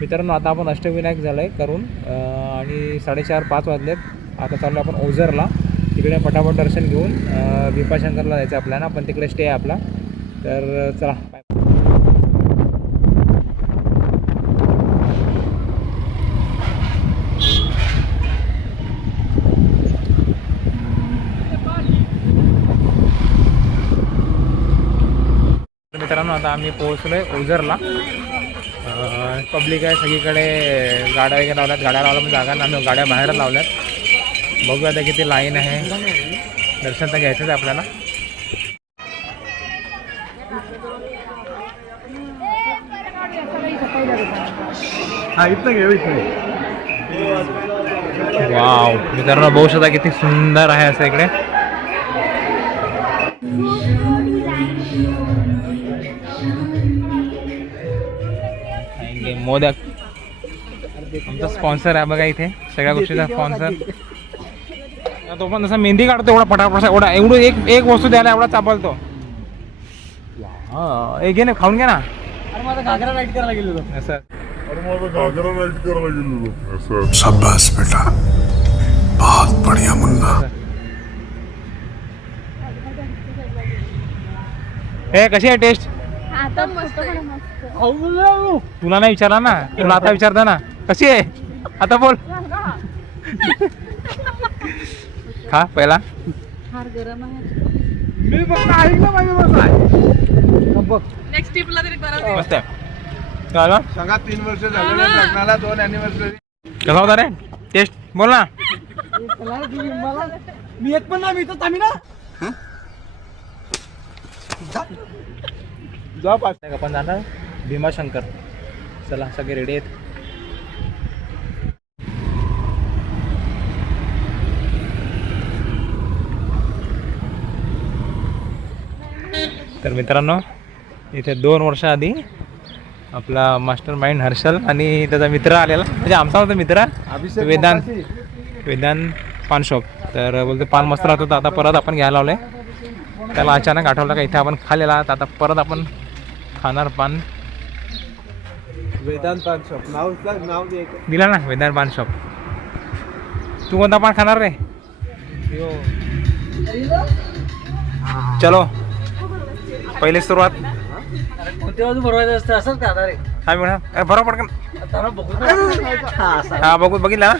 मित्रांनो आता आपण अष्टविनायक झालं आहे करून आणि 4:30-5 वाजलेत. आता चाललो आपण ओझरला. तिकडे पटापट दर्शन घेऊन भीमाशंकरला जायचं आपल्याला, पण तिकडे स्टे आहे आपला. तर चला. मित्रांनो आता आम्ही पोहोचलो आहे ओझरला. पब्लिक आहे सगळीकडे, गाड्या वगैरे लावल्यात. गाड्या लावल्या पण जागा नाही, आम्ही गाड्या बाहेर लावल्यात. बघूया आता किती लाईन आहे. दर्शन तर घ्यायचंच आहे आपल्याला. वाव मित्रांनो बघू शकता किती सुंदर आहे असं इकडे. मोदक आमचा स्पॉन्सर आहे बघा इथे, सगळ्या गोष्टीचा स्पॉन्सर. तो पण जसा मेहंदी काढतो एवढा पटापट, एवढा एवढं एक वस्तू द्यायला एवढा चापलतो. एक घे ना, खाऊन घे ना. अरे माझा घागरा राईट करायला गेलो असं. शाबाश बेटा, बहुत बढ़िया मुन्ना. हे कशी आहे टेस्ट? आता मस्त तुला नाही विचारला ना, तुला आता विचारता ना कशी आहे. आता बोल. खा पहिला. फार गरम आहे. मी बघ ऐकलं पाहिजे बस. बघ नेक्स्ट ट्रिपला तरी बरं. मस्त आहे. चला सांगा 3 वर्ष झाले लग्नाला, 2 अॅनिव्हर्सरी. कसा होता रे टेस्ट? बोल ना. मी एक पण नाही, तर आम्ही ना आपण जाणार भीमाशंकर. चला सगळे रेडी आहेत. तर मित्रांनो इथे 2 वर्ष आधी आपला मास्टर माइंड हर्षल आणि त्याचा मित्र आलेला, म्हणजे आमचा होता मित्र वेदांत पान शॉप. तर बोलते पान मस्त राहत होतं, आता परत आपण घ्यायला लावले. त्याला अचानक आठवलं का इथे आपण खाल्लेला, आता परत आपण खाणार पान. वेदांत पान शॉप नाव दिला ना, वेदांत पान शॉप. तू कोणता पान खाणार रे? चलो पहिली सुरुवात. कोणत्या बाजू भरवायचं असतं असंच का रे? काय म्हणा बरोबर का? हा बघू बघितलं ना.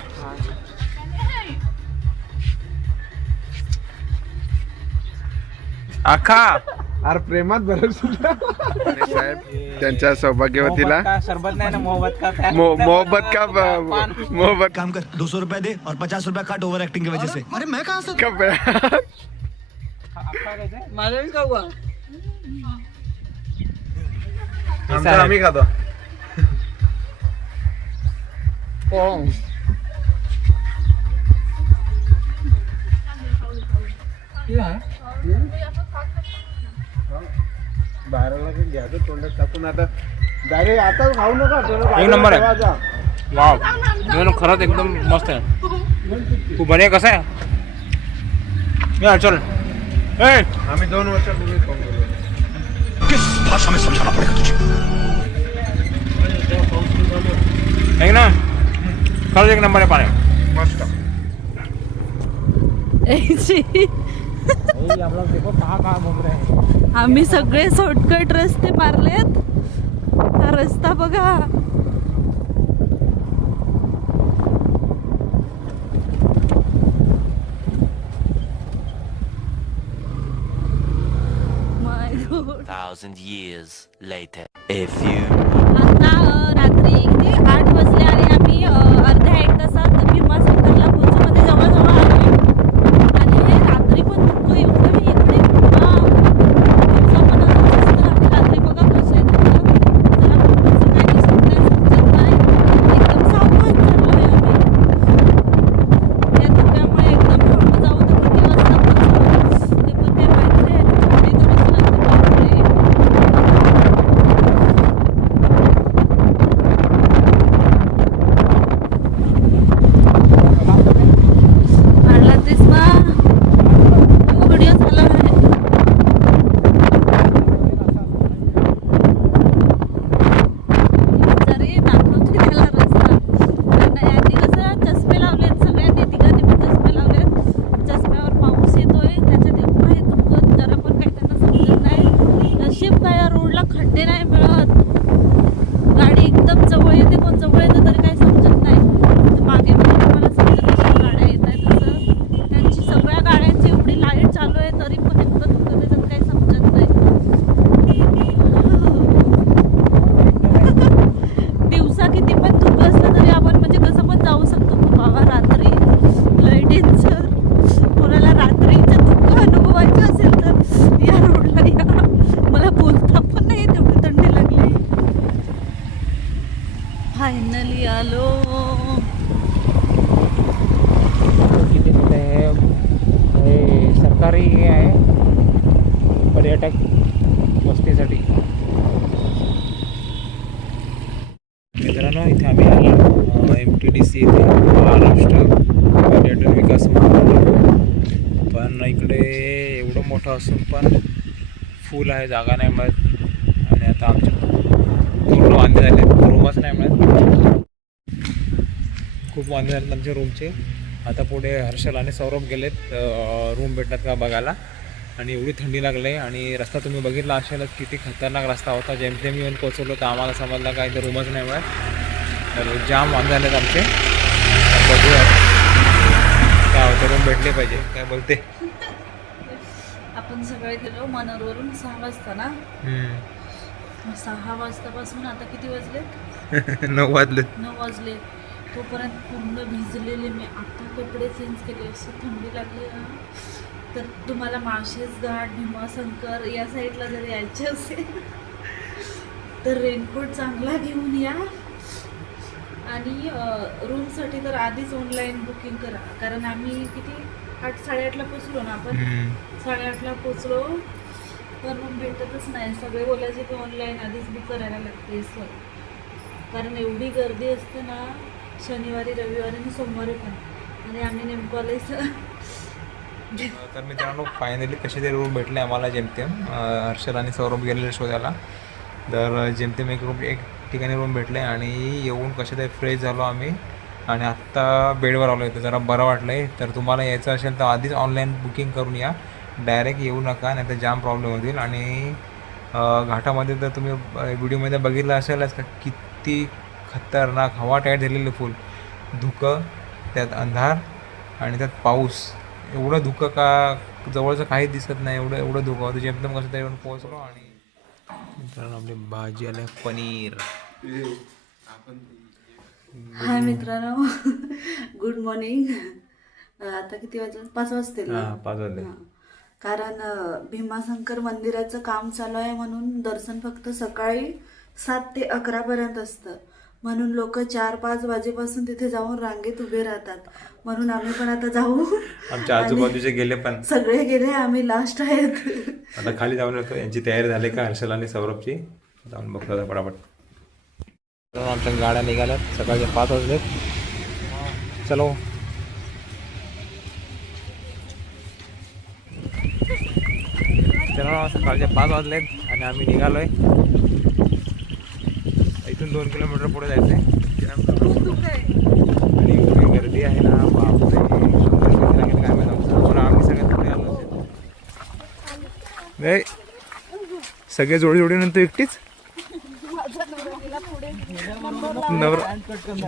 आखा अरे प्रेमात भरत साहेब त्यांच्या सौभाग्यवतीला शरबत नाही ना, मोहब्बत का मोहब्बत काम कर, 200 रुपए दे और 50 रुपए काट ओवर एक्टिंग की वजह से. अरे मैं कहाँ से कब माझं का हुआ? आम्ही खातो. बाहेरला घ्यायचं तोंडात टाकून. आता डायरेक्ट आता खाऊ नका. एक नंबर आहे. वाव खरंच एकदम मस्त आहे. खूप बढिया. कसं आहे या चल. आम्ही 2 वर्षापूर्वी फोन केलो. किस भाषा में समझाना पड़ेगा तुझे? आहे ना, खरंच एक नंबर आहे पाणी. मस्त. आम्ही सगळे शॉर्टकट रस्ते मारलेत. हा रस्ता बघा. My God. 1,000 years later. A few. आता रात्री किती 8 वाजले आणि आम्ही अर्ध्या 1 तासात भीमाशंकरला पोहोचू. मध्ये जवळजवळ आलो. आणि हे रात्री पण नको एवढं मी इकडे रात्री बघा कसं आहे तिथं. जरा पुढचं काय दिसत नाही, समजत नाही. एकदम सावकाश चाललोय आम्ही. या धुक्यामुळे एकदम हळू जाऊ तर किती वाजता पोहोचू ते पण काही माहिती नाही. थंडी तर कसं लागते बापरे. जवळ येते कोण जवळ येतं तरी काही समजत नाही. मागे मागे तुम्हाला समजत असेल गाड्या येत आहेत तसं त्यांची सगळ्या गाड्यांची एवढी लाईट चालू आहे तरी पण इतकं धुकं त्याच्यात काही समजत नाही. दिवसा किती पण धुकं असलं तरी आपण म्हणजे कसं पण जाऊ शकतो. बाबा रात्री लाईटींचं कोणाला रात्रीचं धुकं अनुभवायचं असेल तर या रोडला या. मला बोलता पण नाही तेवढी थंडी लागली. फायनली आलो. किती मोठं आहे हे सरकारी हे आहे पर्यटक वस्तीसाठी. मित्रांनो इथे आम्ही आलो MTDC इथे महाराष्ट्र पर्यटन विकास महामंडळ. पण इकडे एवढं मोठं असून पण फुल आहे, जागा नाही मिळत. आणि आता आमचे पूर्ण वांदे झाले, रूमच नाही मिळत. खूप वांदे झालेत आमच्या रूमचे. आता पुढे हर्षल आणि सौरभ गेलेत रूम भेटतात का बघायला. आणि एवढी थंडी लागली आणि रस्ता तुम्ही बघितला असेलच किती खतरनाक रस्ता होता. जेमतेम येऊन पोचवलो तर आम्हाला समजलं काय तर रूमच नाही मिळत. तर जाम वांदे झालेत आमचे. बघूया काय होतं, रूम भेटले पाहिजे. काय बोलते? आपण सगळे गेलो मनोरवरून 6 वाजता ना. 6 वाजतापासून आता किती वाजले? 9 वाजले. 9 वाजले. तोपर्यंत पूर्ण भिजलेले मी. आता कपडे चेंज केले. अशी थंडी लागली ना. तर तुम्हाला माळशेज घाट भीमाशंकर या साईडला जर यायचे असेल तर रेनकोट चांगला घेऊन या. आणि रूमसाठी तर आधीच ऑनलाईन बुकिंग करा. कारण आम्ही किती 8-8:30ला पोचलो ना. आपण 8:30ला पोचलो पण रूम भेटतच नाही. सगळे बोलायचे की ऑनलाईन आधीच बुक करायला लागते सर. कारण एवढी गर्दी असते ना शनिवारी रविवारी आणि सोमवारी पण. आणि आम्ही नेमकं आलायचं. तर मित्रांनो फायनली कसे तरी रूम भेटले आम्हाला जेमतेम. हर्षल आणि सौरभ गेलेले शोधायला. तर जेमतेम एक ठिकाणी रूम भेटले आणि येऊन कसे तरी फ्रेश झालो आम्ही. आणि आत्ता बेडवर आलो आहे तर जरा बरं वाटलं आहे. तर तुम्हाला यायचं असेल तर आधीच ऑनलाईन बुकिंग करून या. डायरेक्ट येऊ नका नाही तर जाम प्रॉब्लेम होतील. आणि घाटामध्ये तर तुम्ही व्हिडिओमध्ये बघितलं असेलच का किती खतरनाक हवा टाईट झालेली. फुल धुकं, त्यात अंधार आणि त्यात पाऊस. एवढं धुकं का जवळचं काहीच दिसत नाही. एवढं धुकं होतं. जेमतेम कसं तरी येऊन पोहोचलो. आणि मित्रांनो आपली भाजी आली पनीर. हाय मित्रांनो, गुड मॉर्निंग. आता किती वाजले? 5 वाजतील ना? 5 वाजले. कारण भीमाशंकर मंदिराचं काम चालू आहे म्हणून दर्शन फक्त सकाळी 7 ते 11 पर्यंत असतं. म्हणून लोक 4-5 वाजेपासून तिथे जाऊन रांगेत उभे राहतात. म्हणून आम्ही पण आता जाऊ. आमच्या आजूबाजूचे गेले पण सगळे गेले, आम्ही लास्ट आहेत. आता खाली जाऊन येतो. यांची तयारी झाली का हर्षल आणि सौरभची? जाऊन बघतो आता पटापट. आमच्या गाड्या निघाल्यात. सकाळचे 5 वाजलेत. चलो चला. सकाळचे 5 वाजलेत आणि आम्ही निघालोय. इथून 2 किलोमीटर पुढे जायचं आहे. आणि एवढी गर्दी आहे ना बापरे. काय माहिती आमचं. आम्ही सगळ्यात पुढे आलो नाही. सगळे जोडी नंतर एकटीच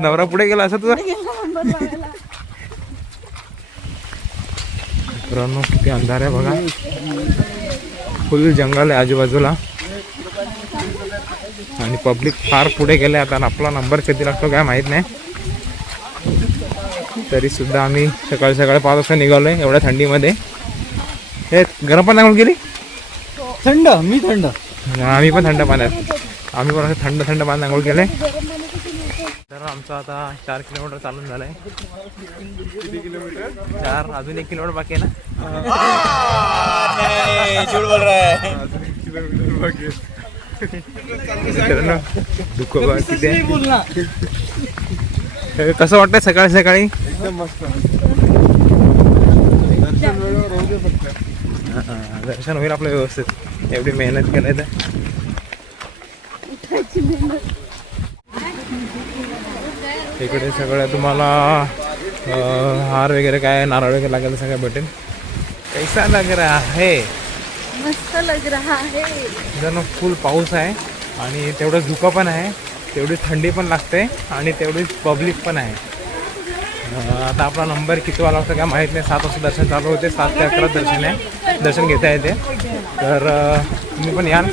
नवरा पुढे गेला असं तुझा. मित्रांनो किती अंधार आहे बघा. फुल जंगल आहे आजूबाजूला. आणि पब्लिक फार पुढे गेले. आता आपला नंबर कधी लागतो काय माहीत नाही. तरी सुद्धा आम्ही सकाळी 5 वाजता निघालोय एवढ्या थंडीमध्ये. हे गरम पाण्यात आंघोळ केली? थंड. मी थंड. आम्ही पण थंड पाण्यात. आम्ही पण असं थंड पाण्यात आंघोळ केलंय. तर आमचं आता 4 किलोमीटर चालून झालंय. किती किलोमीटर? 4. अजून 1 किलोमीटर बाकी आहे ना. झूठ बोल रहा है. अजून 1 किलोमीटर बाकी आहे. दुःख बघा किती आहे. बोलना. कसं वाटतंय सकाळी सकाळी? एकदम मस्त. दर्शन वेळेवर होऊ दे फक्त. दर्शन होईल आपलं व्यवस्थित. एवढी मेहनत केली तर. इकडे सगळं तुम्हाला हार वगैरे काय नारळ वगैरे लागेल सगळं भेटेल. कैसा लग रहा है? मस्त लग रहा है. जण फुल पाऊस आहे आणि तेवढं धुकं पण आहे. तेवढी थंडी पण लागते आणि तेवढीच पब्लिक पण आहे. आता आपला नंबर किती वाला होता काय माहीत नाही. 7 वाजता दर्शन चालू होते, 7 ते 11 दर्शन आहे, दर्शन घेता येते. तर तुम्ही पण याल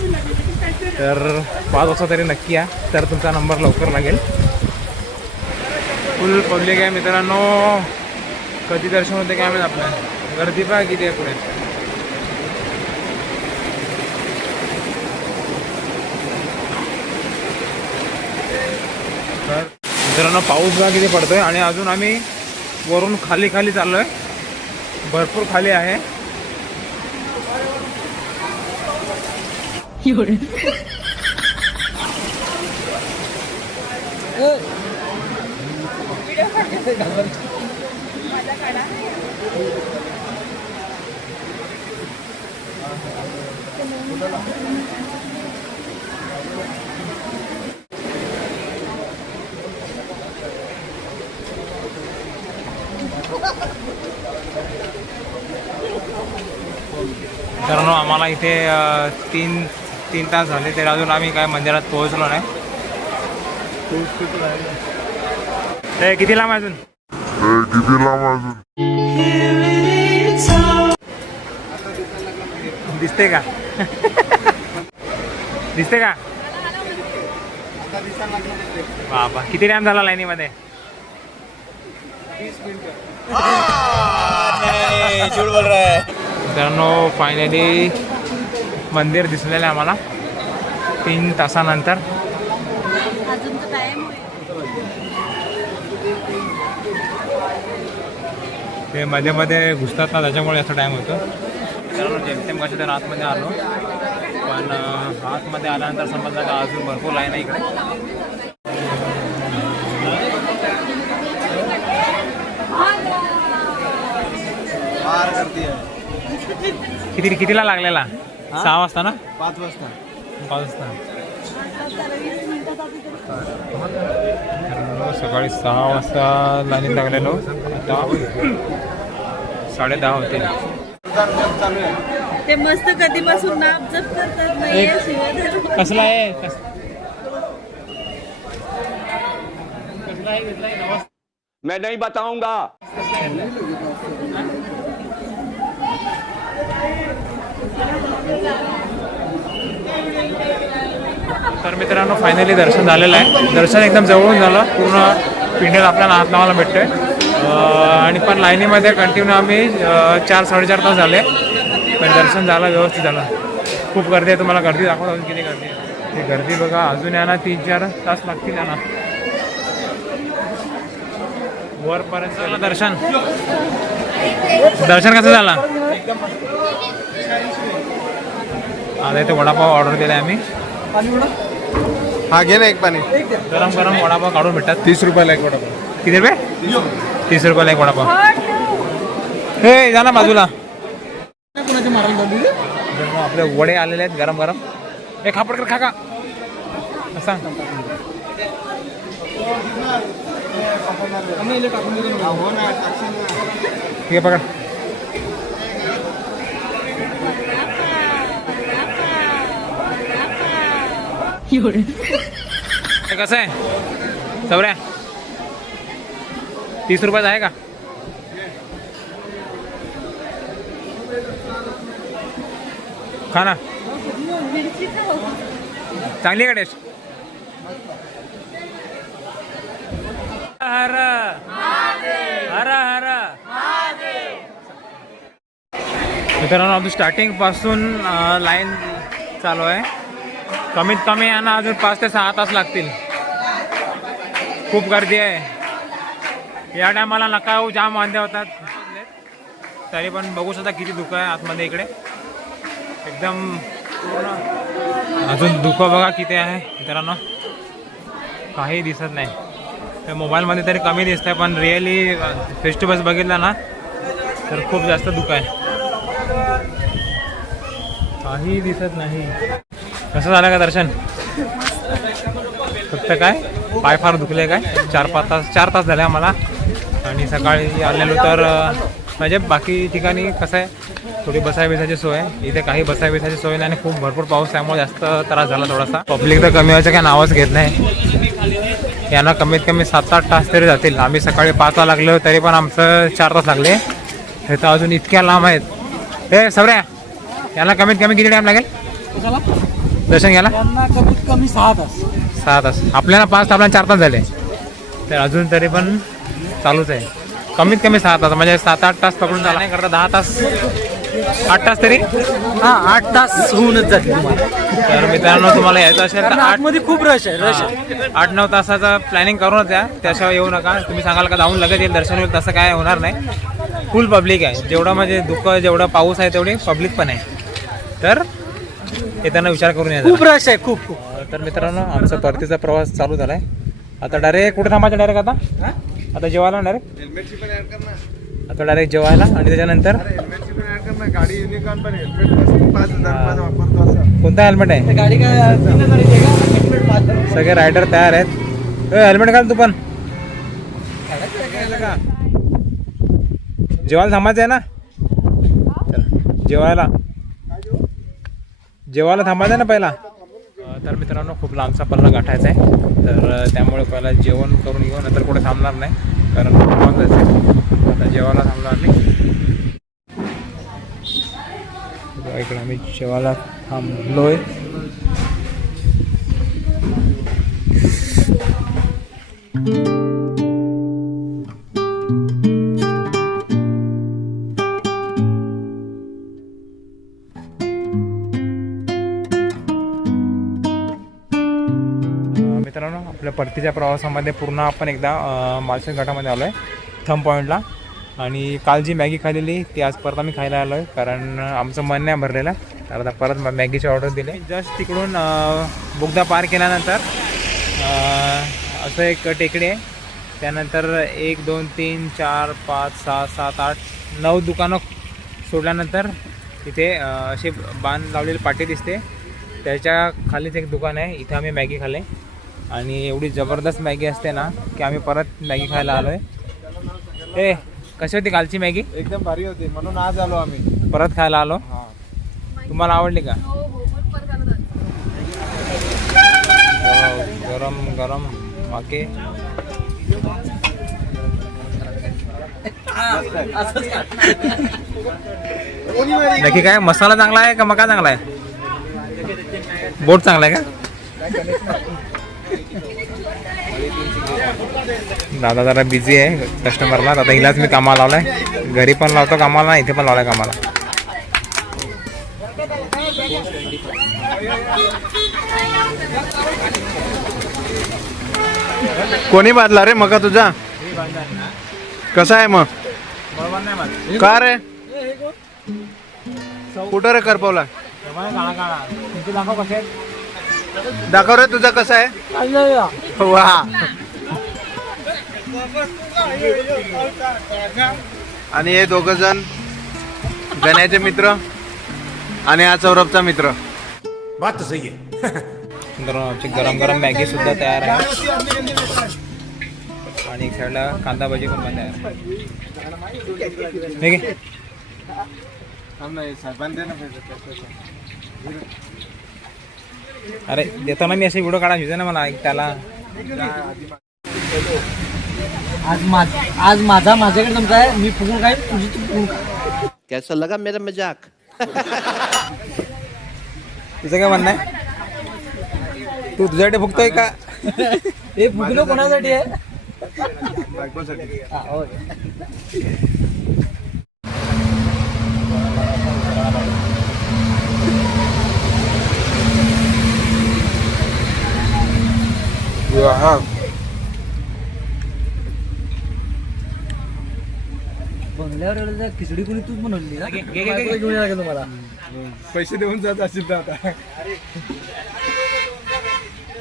तर 5 वाजता तरी नक्की या, तर तुमचा नंबर लवकर लागेल. फुल पब्लिक आहे मित्रांनो. कधी दर्शन होते काय माहीत आपल्या. गर्दी पहा किती आहे पुढे. तर मित्रांनो पाऊस बघा किती पडतोय आणि अजून आम्ही वरून खाली खाली चाललोय. भरपूर खाली आहे. मित्रांनो आम्हाला इथे 3 तास झाले तरी अजून आम्ही काय मंदिरात पोहोचलो नाही. किती लांब अजून? दिसते का? दिसते का? बाबा किती टाइम झाला लाईनीमध्ये? झूठ बोल रहा है. मित्रांनो फायनली मंदिर दिसलेलं आहे आम्हाला 3 तासानंतर. अजून तर टाइम ते मध्ये मध्ये घुसतात ना त्याच्यामुळे असं टाईम होतो. मित्रांनो जेमतेम कसे तर आतमध्ये आलो पण आतमध्ये आल्यानंतर समजलं का अजून भरपूर लाईन आहे इकडे. कितीला लागलेला? 6 वाजता ना? 5 वाजता. 5 वाजता. सकाळी 6 वाजता लाईनीत लागलेलो. आता 10:30 होते. चालू आहे. ते मस्त कधीपासून नाप जप करतात नाही. कसला आहे? मैं नहीं बताऊंगा. तर मित्रांनो फायनली दर्शन झालेलं आहे. दर्शन एकदम जवळून झालं. पूर्ण पिंडीत आपल्याला हात लावायला भेटतोय. आणि पण लाईनीमध्ये कंटिन्यू आम्ही 4-4.5 तास झाले पण दर्शन झालं, व्यवस्थित झालं. खूप गर्दी आहे. तुम्हाला गर्दी दाखवतो अजून किती गर्दी आहे. ती गर्दी बघा अजून यांना 3-4 तास लागतील यांना वरपर्यंत. झालं दर्शन. दर्शन कसं झालं? आता इथे वडापाव ऑर्डर दिला आहे आम्ही. हा घे ना एक पाणी. गरम गरम वडापाव काढून भेटतात. 30 रुपयाला एक वडापाव. किती रुपये? 30 रुपयाला एक वडापाव. हे जा ना बाजूला. आपले वडे आलेले आहेत गरम गरम. हे खापड कर खा का सांग. ठीक आहे पकड. हे कसं आहे सवऱ्या? 30 रुपयाचं आहे का? खा ना. चांगली आहे का टेस्ट? हर हर हर. मित्रांनो अजून स्टार्टिंग पासून लाईन चालू आहे. कमीत कमी यांना अजून 5 ते 6 तास लागतील. खूप गर्दी आहे. या टायमाला नका जाम वांदे होतात. तरी पण बघू शकता किती धुकं आहे आतमध्ये इकडे एकदम पूर्ण. अजून धुकं बघा किती आहे मित्रांनो. काही दिसत नाही. ते मोबाईलमध्ये तरी कमी दिसत आहे पण रिअली फेस टू फेस बघितलं ना तर खूप जास्त धुकं आहे. काही दिसत नाही. कसं झालं का दर्शन? फक्त काय पाय फार दुखले काय. 4 तास झाले आम्हाला आणि सकाळी आलेलो तर म्हणजे बाकी ठिकाणी कसं आहे थोडी बसायची सोय आहे. इथे काही बसायची सोय नाही आणि खूप भरपूर पाऊस त्यामुळे जास्त त्रास झाला थोडासा. पब्लिक तर कमी व्हायचं काय नावच घेत नाही. यांना कमीत कमी 7-8 तास तरी जातील. आम्ही सकाळी 5ला लागलो तरी पण आमचं 4 तास लागले. हे तर अजून इतक्या लांब आहेत. हे सवऱ्या यांना कमीत कमी किती टाईम लागेल दर्शन घ्यायला? कमीत कमी 6 तास. 6 तास. आपल्याला 5 आपल्याला 4 तास झाले. तर अजून तरी पण चालूच आहे. कमीत कमी 6 तास म्हणजे 7-8 तास पकडून चालला नाही करता 10 तास 8 तास तरी. हा 8 तास होऊनच जाते तुम्हाला. तर मित्रांनो तुम्हाला यायचं असेल तर आतमध्ये खूप रश आहे. 8-9 तासाचं प्लॅनिंग करूनच या. त्याशिवाय येऊ नका. तुम्ही सांगाल का जाऊन लगेच येईल दर्शन होईल, तसं काय होणार नाही. फुल पब्लिक आहे. जेवढं म्हणजे दुःख जेवढं पाऊस आहे तेवढी पब्लिक पण आहे. तर येताना विचार करून या. खूप रश आहे खूप. तर मित्रांनो आमचा परतीचा प्रवास चालू झाला आहे. आता डायरेक्ट कुठे थांबायचं? डायरेक्ट आता जेवायला डायरेक्ट हेल्मेटची पण ऍड कर ना. आता डायरेक्ट जेवायला आणि त्याच्यानंतर हेल्मेटची पण ऍड कर ना. गाडी युनिकॉर्न पण हेल्मेट 5,000 वापरतो असं. कोणता हेल्मेट आहे? गाडी काय सगळे रायडर तयार आहेत. हेल्मेट घाल तू पण. जेवायला थांबायचं आहे ना? जेवायला थांबायचं आहे ना पहिला? तर मित्रांनो खूप लांबचा पल्ला गाठायचा आहे. तर त्यामुळे पहिला जेवण करून घेऊ, नंतर कुठे थांबणार नाही कारण बंद असेल. आता जेवायला थांबणार नाही. इकडे आम्ही जेवायला थांबलोय. मित्रांनो आपल्या परतीच्या प्रवासामध्ये पूर्ण आपण एकदा माळशेज घाटामध्ये आलो आहे थंब पॉईंटला. आणि काल जी मॅगी खाल्लेली ती आज परत आम्ही खायला आलो आहे कारण आमचं मन नाही भरलेलं. तर आता परत मॅगीची ऑर्डर दिली. जस्ट तिकडून बोगदा पार केल्यानंतर असं एक टेकडी आहे. त्यानंतर 1 2 3 4 5 6 7 8 9 दुकानं सोडल्यानंतर तिथे असे बाण लावलेली पाटी दिसते. त्याच्या खालीच एक दुकान आहे. इथे आम्ही मॅगी खाल्ले आणि एवढी जबरदस्त मॅगी असते ना की आम्ही परत मॅगी खायला आलो आहे. कशी होती कालची मॅगी? एकदम भारी होती म्हणून आज आलो आम्ही. परत खायला आलो. तुम्हाला आवडली का? गरम गरम माके. नक्की काय मसाला चांगला आहे का मका चांगला आहे? बोट चांगला आहे का? दादा जरा बिझी आहे कस्टमरला. आता हिलाच मी कामाला लावलाय. घरी पण लावतो कामाला, इथे पण लावलाय कामाला. कोणी बांधला रे मका तुझा? कसा आहे मग? का रे कुठं रे करपवला? दाखव रे तुझा कसा आहे? वा. आणि हे दोघ जण गण्याचे मित्र आणि हा सौरभचा मित्र. बात तो सही है. आमची गरम गरम मॅगी सुद्धा तयार आहे आणि एक साईडला कांदा भजी पण तयार आहे. अरे देताना मी असे व्हिडिओ काढायचे ना मला त्याला. आज माझ्याकडे तुमचा आहे. मी फुगून काय तुझी तू फुगून खा. कैसा लगा मेरा मजाक? तुझं काय म्हणणं आहे? तू तुझ्याकडे फुगतोय का? हे फुगणं कोणासाठी आहे? बंगल्यावर खिचडी कोणी तूच बनवली ना? घेऊन या लागेल तुम्हाला. पैसे देऊन जात असेल तर आता.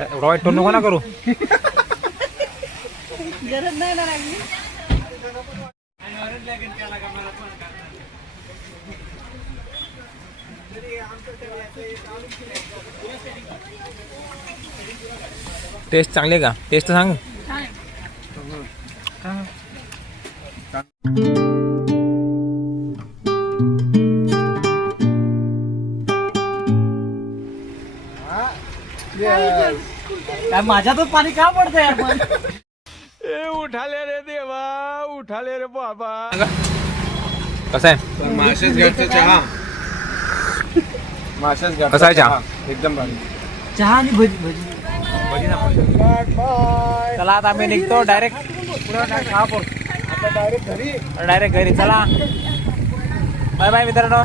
एवढा वाईट टोन नको ना करू. गरज नाही ना लागली. टेस्ट चांगली आहे का? टेस्ट सांग. काय माझ्यातच पाणी का पडतं यार पण उठाले रे देवा, उठाले रे बाबा. कसं आहे माशाच घाटचा चहा. माशाच घाट कसा आहे चहा? एकदम भारी. चहा आणि भजी भजी चला आता आम्ही निघतो डायरेक्ट डायरेक्ट घरी. चला बाय बाय मित्रांनो.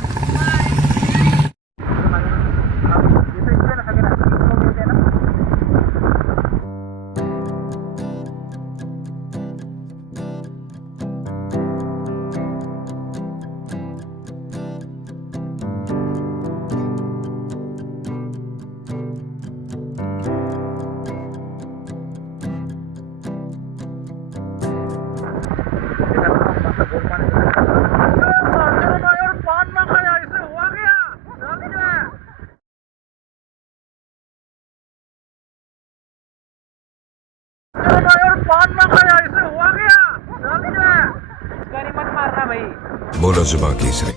बोलो जुबान केसरी.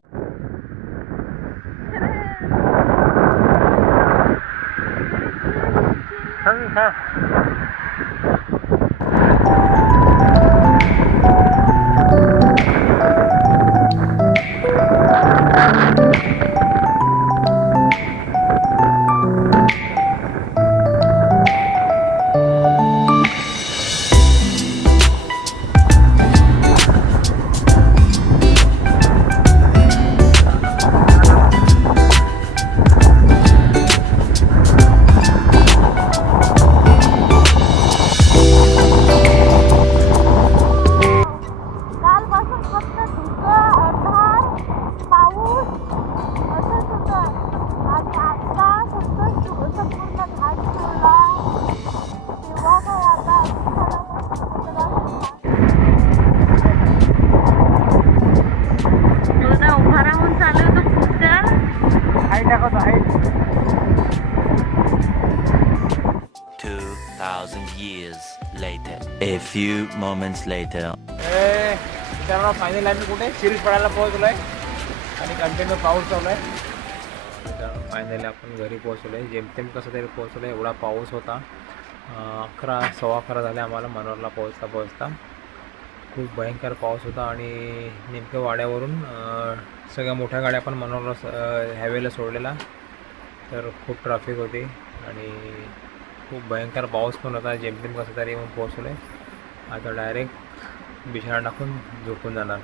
कालपासून फक्त धुकं, अंधार, पाऊस असंच होतं आणि आता फक्त संपूर्ण घाट सोडला. तेव्हा काय आता उभा राहून चालू तो picture. 2,000 years later. A few moments later. मित्रांनो फायनली आम्ही कुठे शिरीष पडायला पोहोचलो आहे आणि कंटिन्यू पाऊस चालू आहे. मित्रांनो फायनली आपण घरी पोहोचलो आहे. जेमतेम कसं तरी पोहोचलो आहे. एवढा पाऊस होता. 11 सव्वा 11 झाले आम्हाला मनोरला पोहोचता. खूप भयंकर पाऊस होता आणि नेमकं वाड्यावरून सगळ्या मोठ्या गाड्या पण मनोरला हायवेला सोडलेला. तर खूप ट्रॅफिक होती आणि खूप भयंकर पाऊस पण होता. जेमतेम कसं तरी येऊन पोहोचलो आहे. आता डायरेक्ट बिछाना टाकून झोपून जाणार.